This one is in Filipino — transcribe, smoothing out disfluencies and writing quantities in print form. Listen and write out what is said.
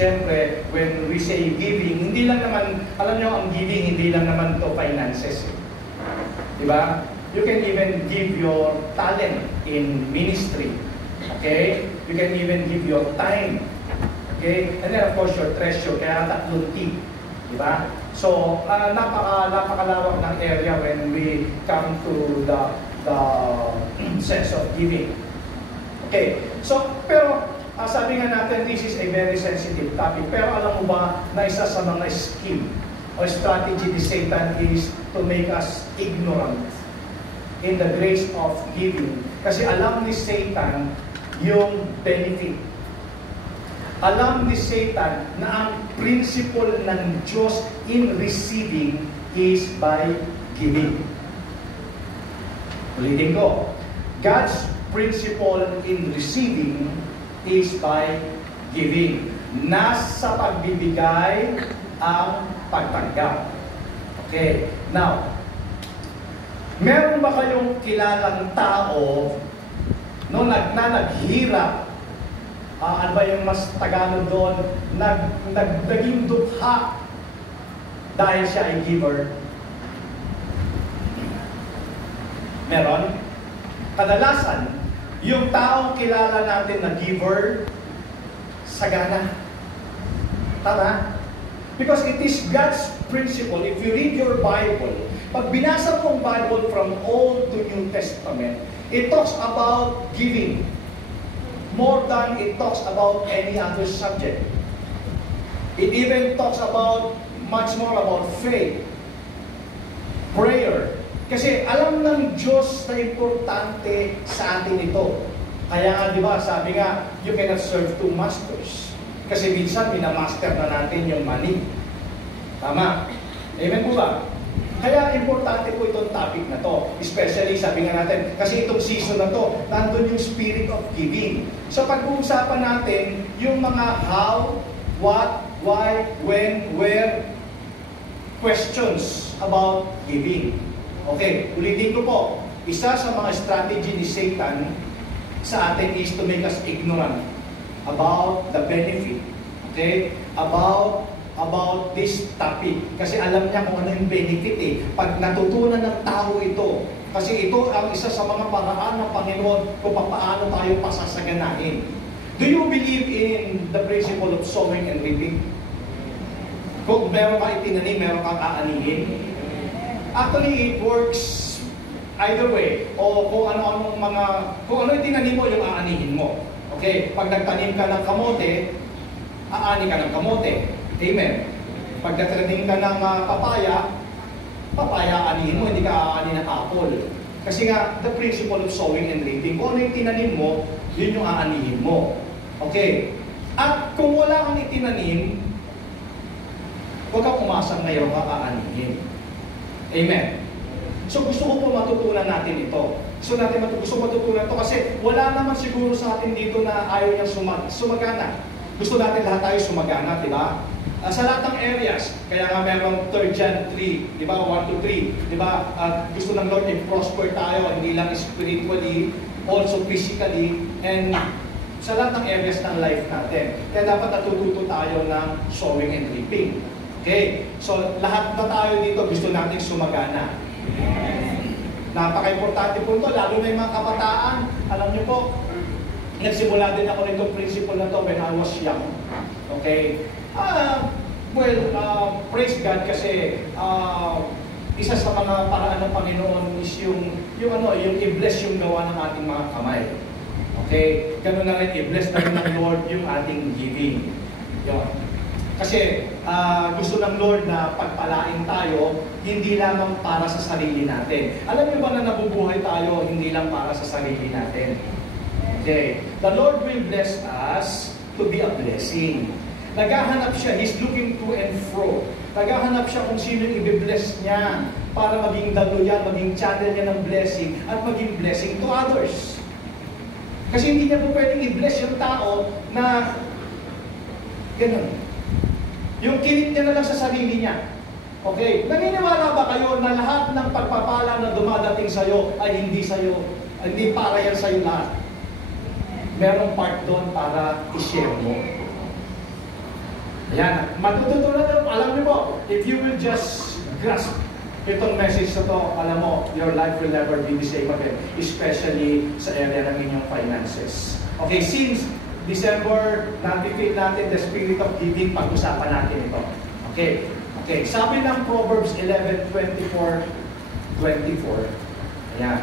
siyempre, when we say giving, hindi lang naman, alam nyo, ang giving, hindi lang naman to finances. Diba? You can even give your talent in ministry. Okay? You can even give your time. Okay? And then, of course, your treasure. Kaya tatlong T. Diba? So, napakalawak ng area when we come to the sense of giving. Okay. So, pero, sabi nga natin, this is a very sensitive topic. Pero alam mo ba na isa sa mga scheme o strategy ni Satan is to make us ignorant in the grace of giving. Kasi alam ni Satan yung benefit. Alam ni Satan na ang principle ng Diyos in receiving is by giving. Ulitin ko, God's principle in receiving is by giving. Nasa pagbibigay ang pagtanggap. Okay, now, meron ba kayong kilalang tao no, naghirap? Ano ba yung mas Tagalog doon? Naging dukha dahil siya ay giver? Meron? Kadalasan, yung taong kilala natin na giver, sagana. Tama? Because it is God's principle. If you read your Bible, pag binasa mo ang Bible from Old to New Testament, it talks about giving more than it talks about any other subject. It even talks about much more about faith, prayer. Kasi alam ng Diyos na importante sa atin ito. Kaya nga, di ba, sabi nga, you cannot serve two masters. Kasi minsan, minamaster na natin yung money. Tama? Amen po ba? Kaya importante po itong topic na to. Especially, sabi nga natin, kasi itong season na to, nandun yung spirit of giving. So pag-uusapan natin yung mga how, what, why, when, where, questions about giving. Okay, ulitin ko po. Isa sa mga strategy ni Satan sa atin is to make us ignorant about the benefit. Okay? About this topic. Kasi alam niya kung ano yung benefit eh. Pag natutunan ng tao ito, kasi ito ang isa sa mga paraan ng Panginoon kung paano tayo pasasaganahin. Do you believe in the principle of sowing and reaping? Kung meron ka itinanim, meron kang aanihin. Actually, it works either way. O kung ano itinanim mo, yung aanihin mo. Okay? Pag nagtanim ka ng kamote, aani ka ng kamote. Amen. Pag nagtanim ka ng papaya anihin mo, hindi ka aani ng apple. Kasi nga, the principle of sowing and reaping, kung ano yung tinanim mo, yun yung aanihin mo. Okay. At kung wala kang itinanim, huwag kang umasang ngayon ka aanihin. Amen. So gusto ko po matutunan natin ito. Gusto matutunan ito kasi wala naman siguro sa atin dito na ayaw niyang sumagana. Gusto natin lahat tayo sumagana, di ba? Sa lahat ng areas, kaya nga merong 3 John 3, di ba? 1 to 3, di ba? Gusto ng Lord i-prosper tayo, hindi lang spiritually, also physically, and sa lahat ng areas ng life natin. Kaya dapat natututo tayo ng sowing and reaping. Okay? So, lahat na tayo dito gusto natin sumagana. Napaka-importante po ito, lalo na yung mga kabataan. Alam niyo po, nagsimula din ako nitong principle na to when I was young. Okay? Praise God kasi isa sa mga paraan ng Panginoon is yung i-bless yung gawa ng ating mga kamay. Okay? Ganun na rin, i-bless na rin ng Lord yung ating giving. Yun. Kasi gusto ng Lord na pagpalain tayo, hindi lamang para sa sarili natin. Alam niyo ba na nabubuhay tayo hindi lang para sa sarili natin? Okay. The Lord will bless us to be a blessing. Naghahanap siya, He's looking to and fro. Naghahanap siya kung sino yung i-bless niya para maging daluyan, maging channel niya ng blessing at maging blessing to others. Kasi hindi niya po pwedeng i-bless yung tao na ganun. Yung kilit niya na lang sa sarili niya. Okay? Naniniwala ba kayo na lahat ng pagpapala na dumadating sa'yo ay hindi sa'yo, hindi para yan sa'yo lahat? Merong part doon para i-share mo. Ayan, matututunan nyo, alam niyo po, if you will just grasp itong message na to, alam mo, your life will never be the same again, especially sa area ng inyong finances. Okay, since December, natin the spirit of giving, pag-usapan natin ito. Okay, sabi ng Proverbs 11:24, ayan,